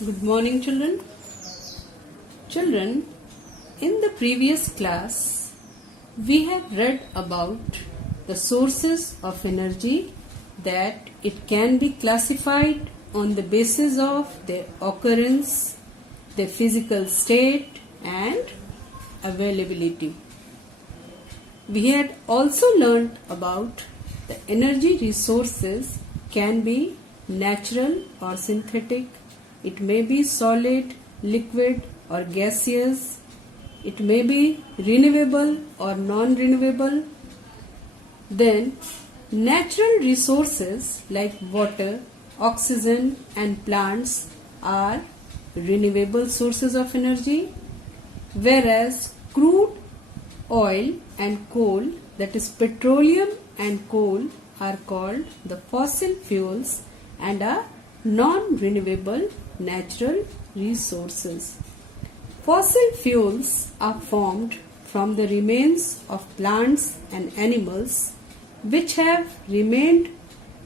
Good morning, children. Children, in the previous class, we have read about the sources of energy, that it can be classified on the basis of their occurrence, their physical state and availability. We had also learned about the energy resources can be natural or synthetic. It may be solid, liquid or gaseous. It may be renewable or non-renewable. Then natural resources like water, oxygen and plants are renewable sources of energy, whereas crude oil and coal, that is petroleum and coal, are called the fossil fuels and are non-renewable natural resources. Fossil fuels are formed from the remains of plants and animals which have remained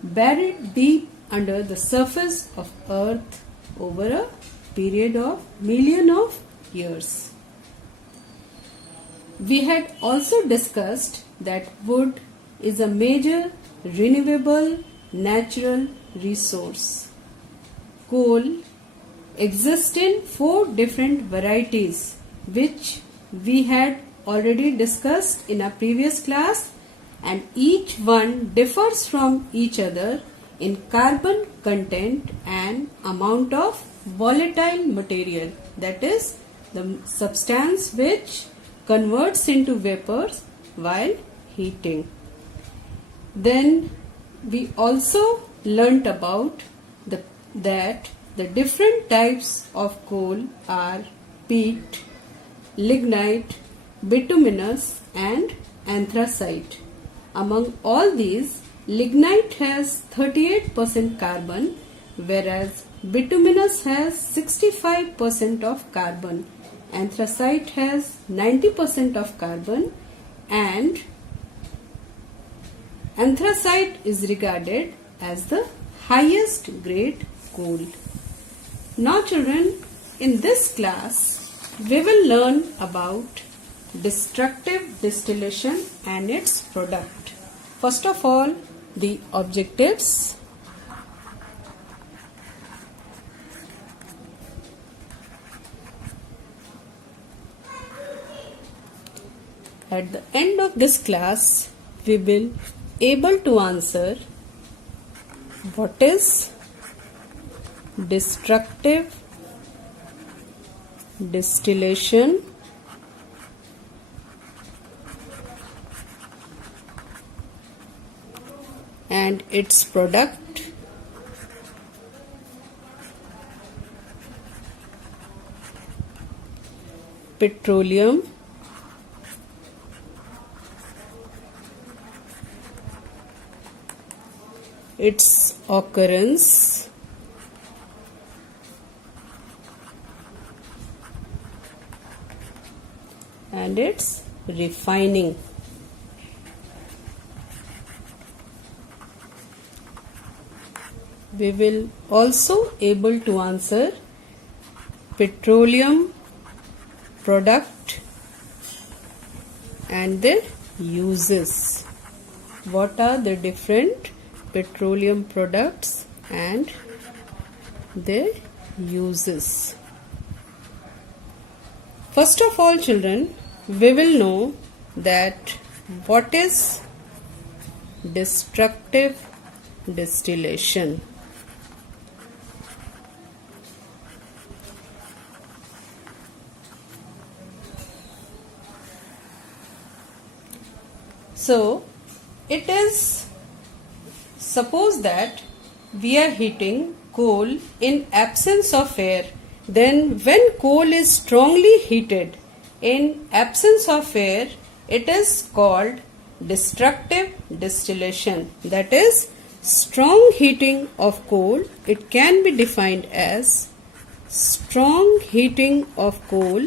buried deep under the surface of earth over a period of millions of years. We had also discussed that wood is a major renewable natural resource. Coal exists in 4 different varieties which we had already discussed in our previous class, and each one differs from each other in carbon content and amount of volatile material, that is the substance which converts into vapors while heating. Then we also learnt about that the different types of coal are peat, lignite, bituminous and anthracite. Among all these, lignite has 38% carbon, whereas bituminous has 65% of carbon, anthracite has 90% of carbon, and anthracite is regarded as the highest grade coal. Now children, in this class we will learn about destructive distillation and its product. First of all, the objectives. At the end of this class, we will able to answer what is destructive distillation, and its product, petroleum, its occurrence, and its refining. We will also able to answer petroleum product and their uses. What are the different petroleum products and their uses? First of all, children, we will know that what is destructive distillation. So, it is, suppose that we are heating coal in absence of air. Then when coal is strongly heated in absence of air, it is called destructive distillation. That is, strong heating of coal, it can be defined as strong heating of coal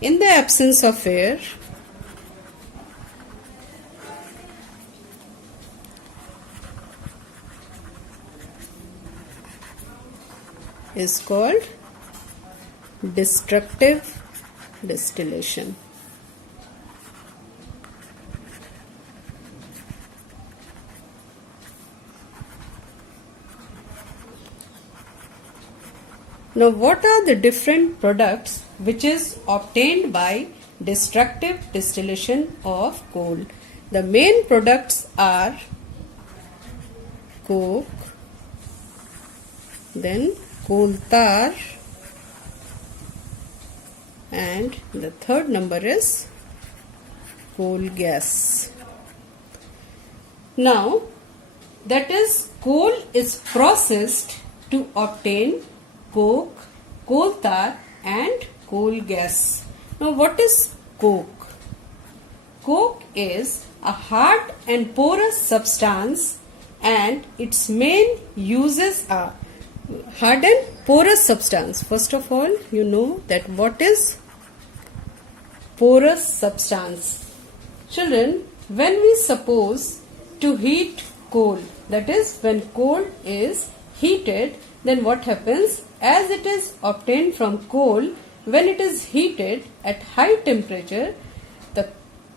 in the absence of air is called destructive distillation. Now, what are the different products which is obtained by destructive distillation of coal? The main products are coke, then coal tar, and the third number is coal gas. Now, that is, coal is processed to obtain coke, coal tar and coal gas. Now, what is coke? Coke is a hard and porous substance, and its main uses are hard and porous substance. First of all, you know that what is porous substance. Children, when we suppose to heat coal, that is, when coal is heated, then what happens? As it is obtained from coal, when it is heated at high temperature, the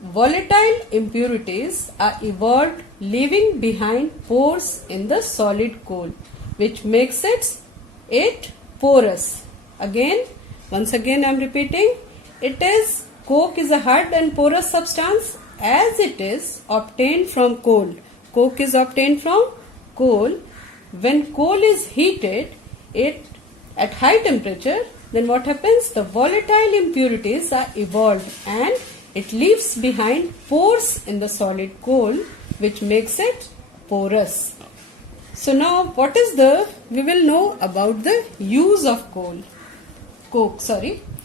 volatile impurities are evolved, leaving behind pores in the solid coal, which makes it porous. Once again I am repeating, coke is a hard and porous substance as it is obtained from coal. Coke is obtained from coal. When coal is heated at high temperature, then what happens? The volatile impurities are evolved and it leaves behind pores in the solid coal, which makes it porous. So now we will know about the use of coke.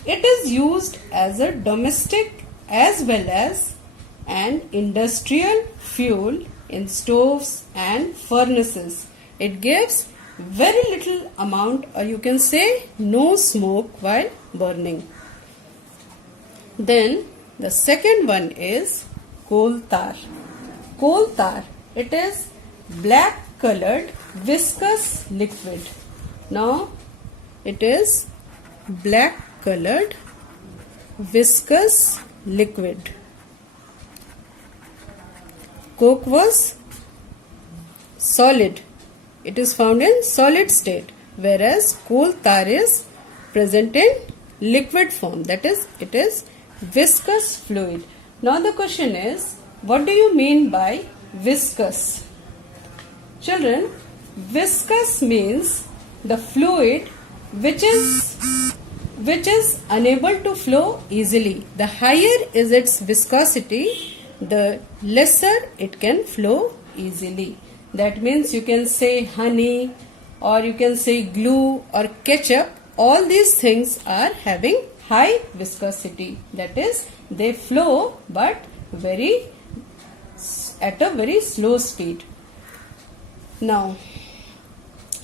It is used as a domestic as well as an industrial fuel in stoves and furnaces. It gives very little amount, or you can say no smoke while burning. Then the second one is coal tar. Coal tar, it is black colored viscous liquid. Now it is black colored viscous liquid. Coke was solid. It is found in solid state, whereas coal tar is present in liquid form, that is, it is viscous fluid. Now the question is, what do you mean by viscous? Children, viscous means the fluid which is unable to flow easily. The higher is its viscosity, the lesser it can flow easily. That means you can say honey, or you can say glue or ketchup. All these things are having high viscosity. That is, they flow but at a very slow speed. Now,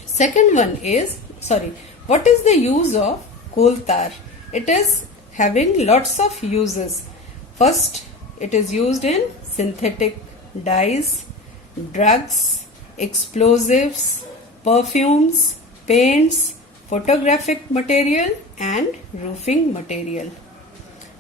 second one is, what is the use of coal tar? It is having lots of uses. First, it is used in synthetic dyes, drugs, explosives, perfumes, paints, photographic material and roofing material.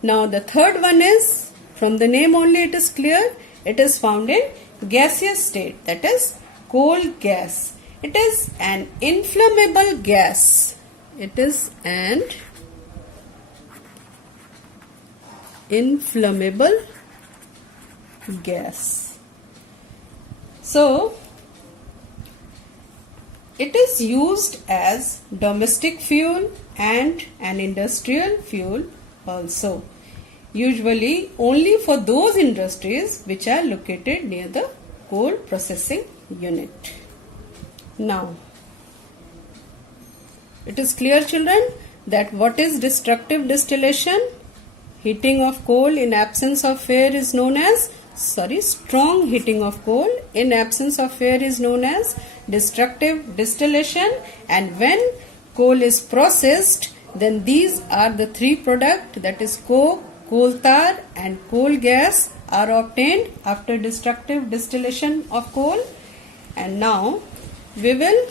Now the third one is, from the name only it is clear, it is found in gaseous state, that is coal gas. It is an inflammable gas. It is an inflammable gas. So, it is used as domestic fuel and an industrial fuel also. Usually only for those industries which are located near the coal processing unit. Now, it is clear, children, that what is destructive distillation? Heating of coal in absence of air is known as, strong heating of coal in absence of air is known as destructive distillation. And when coal is processed, then these are the three products, that is coke, coal tar and coal gas are obtained after destructive distillation of coal. And now we will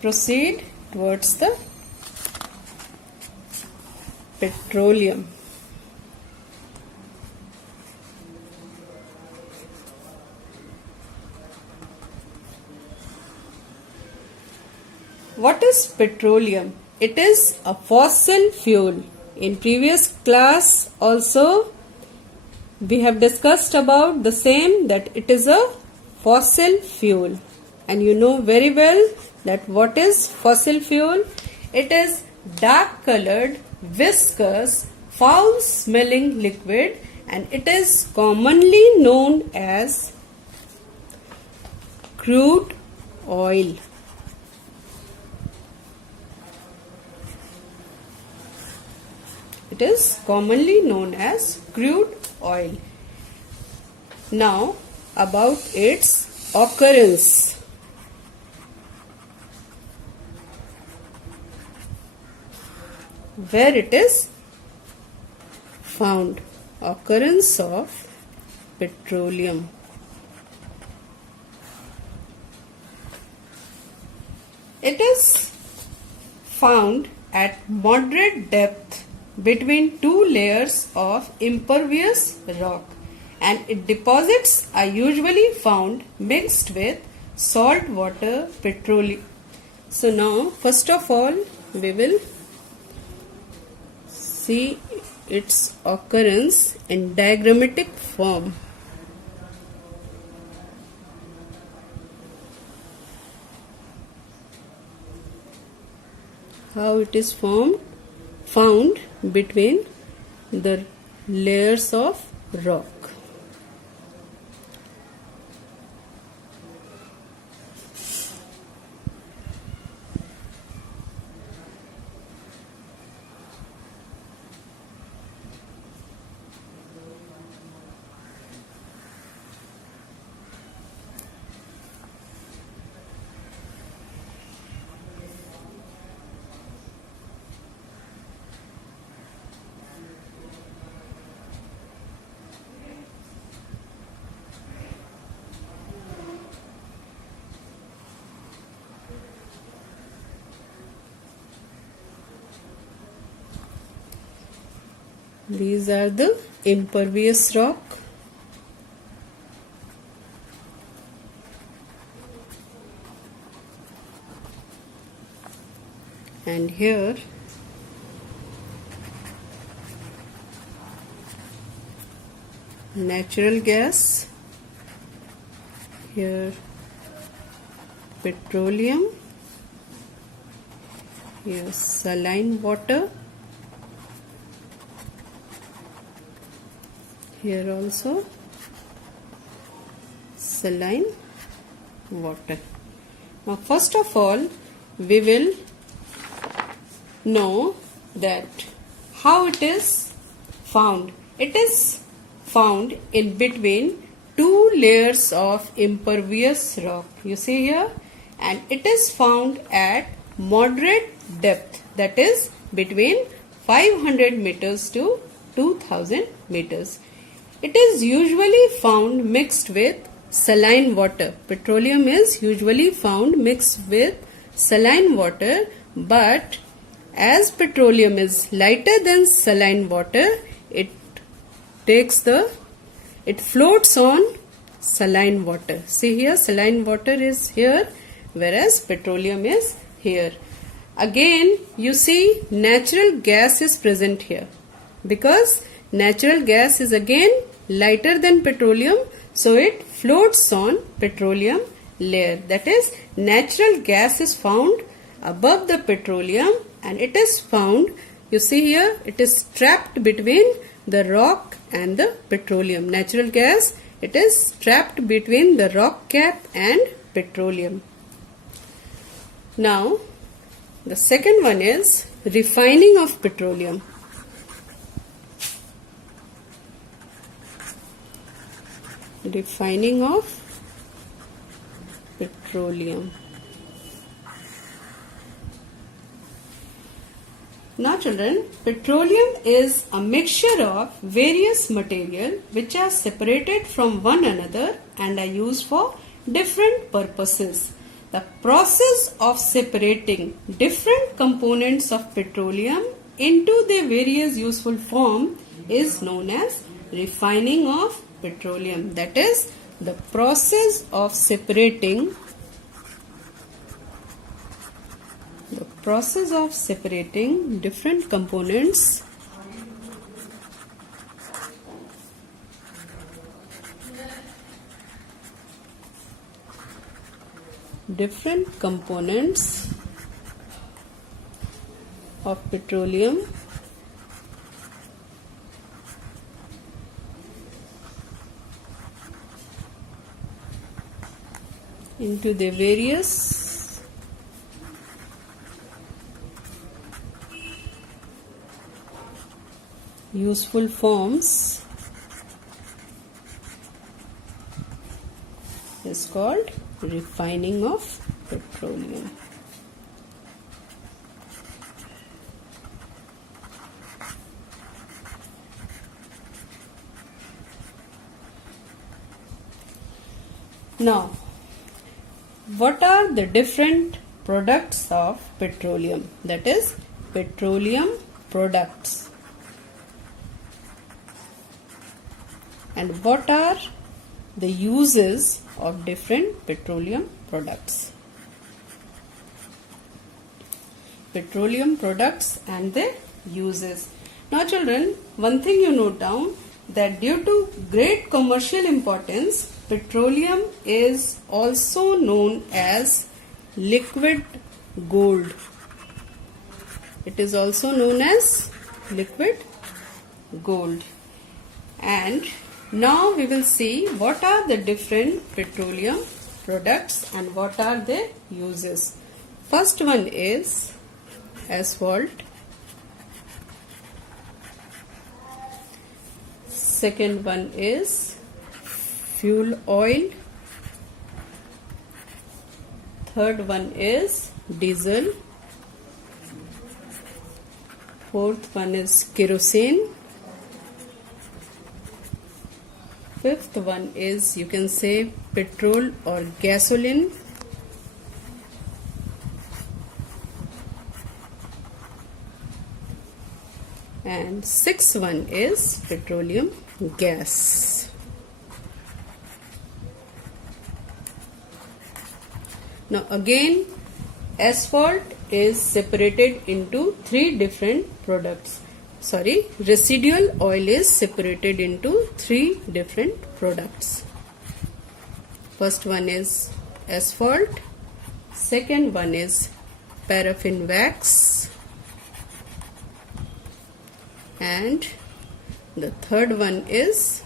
proceed towards the petroleum. What is petroleum? It is a fossil fuel. In previous class also we have discussed about the same, that it is a fossil fuel. And you know very well that what is fossil fuel? It is dark colored, viscous, foul smelling liquid, and it is commonly known as crude oil. It is commonly known as crude oil. Now about its occurrence. Where it is found. Occurrence of petroleum. It is found at moderate depth between two layers of impervious rock, and its deposits are usually found mixed with salt water petroleum. So now first of all we will see its occurrence in diagrammatic form. How it is found between the layers of rock. These are the impervious rock. And here natural gas, here petroleum, here saline water, here also saline water. Now first of all we will know that how it is found. It is found in between two layers of impervious rock. You see here, and it is found at moderate depth, that is between 500 meters to 2000 meters. It is usually found mixed with saline water. Petroleum is usually found mixed with saline water, but as petroleum is lighter than saline water, it floats on saline water. See here, saline water is here, whereas petroleum is here. Again, you see natural gas is present here, because natural gas is again lighter than petroleum, so it floats on petroleum layer. That is, natural gas is found above the petroleum, and it is found, you see here, it is trapped between the rock and the petroleum. Natural gas, it is trapped between the rock cap and petroleum. Now the second one is refining of petroleum. Refining of petroleum. Now children, petroleum is a mixture of various material which are separated from one another and are used for different purposes. The process of separating different components of petroleum into their various useful form is known as refining of petroleum. That is the process of separating different components of petroleum into their various useful forms is called refining of petroleum. Now, what are the different products of petroleum? That is, petroleum products. And what are the uses of different petroleum products? Petroleum products and their uses. Now children, one thing you note down, that due to great commercial importance, petroleum is also known as liquid gold. It is also known as liquid gold. And now we will see what are the different petroleum products and what are their uses. First one is asphalt. Second one is fuel oil. Third one is diesel. Fourth one is kerosene. Fifth one is, you can say, petrol or gasoline. And sixth one is petroleum gas. Now again, asphalt is separated into three different products. Residual oil is separated into three different products. First one is asphalt. Second one is paraffin wax. And the third one is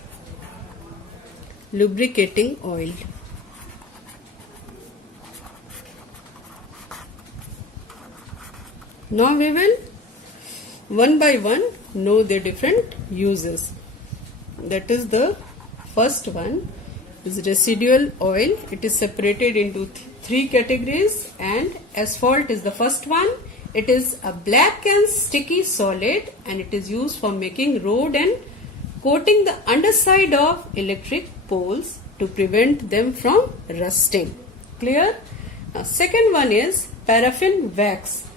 lubricating oil. Now we will one by one know the different uses. That is, the first one is residual oil. It is separated into three categories, and asphalt is the first one. It is a black and sticky solid, and it is used for making road and coating the underside of electric poles to prevent them from rusting. Clear? Now second one is paraffin wax.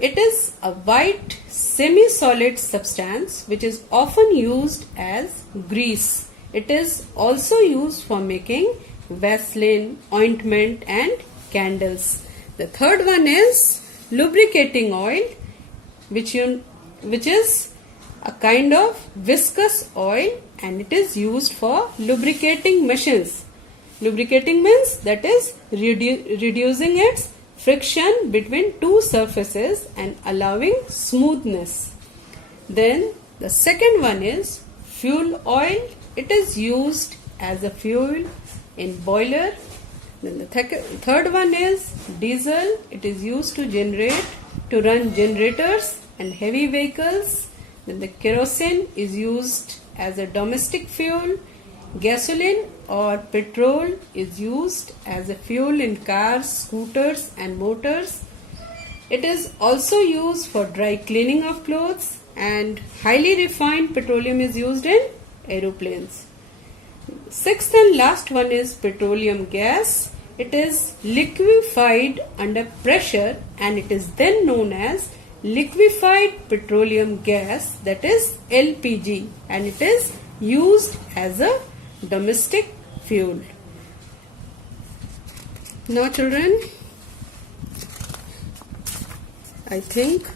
It is a white semi-solid substance which is often used as grease. It is also used for making Vaseline, ointment and candles. The third one is lubricating oil, which is a kind of viscous oil, and it is used for lubricating machines. Lubricating means that is reducing its friction between two surfaces and allowing smoothness. Then the second one is fuel oil. It is used as a fuel in boiler. Then the third one is diesel. It is used to run generators and heavy vehicles. Then the kerosene is used as a domestic fuel. Gasoline or petrol is used as a fuel in cars, scooters and motors. It is also used for dry cleaning of clothes, and highly refined petroleum is used in aeroplanes. Sixth and last one is petroleum gas. It is liquefied under pressure, and it is then known as liquefied petroleum gas, that is LPG, and it is used as a domestic fuel. Now children, I think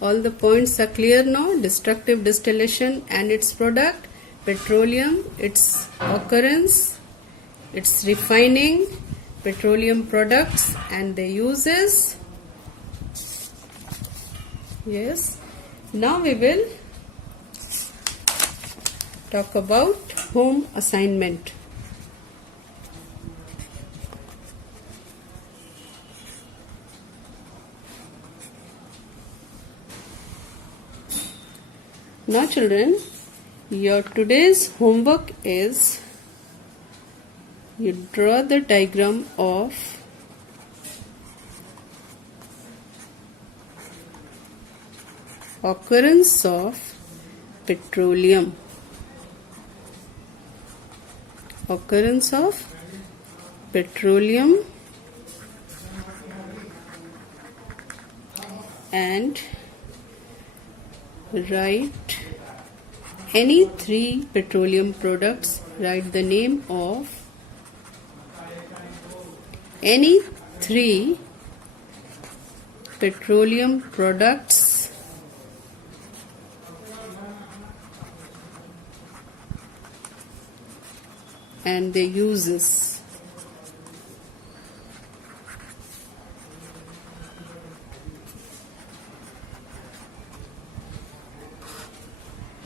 all the points are clear now. Destructive distillation and its product, petroleum, its occurrence, its refining, petroleum products and their uses. Yes. Now we will talk about home assignment. Now children, your today's homework is you draw the diagram of occurrence of petroleum. Occurrence of petroleum and write any three petroleum products. Write the name of any three petroleum products and their uses.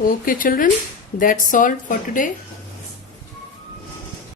Okay children, that's all for today.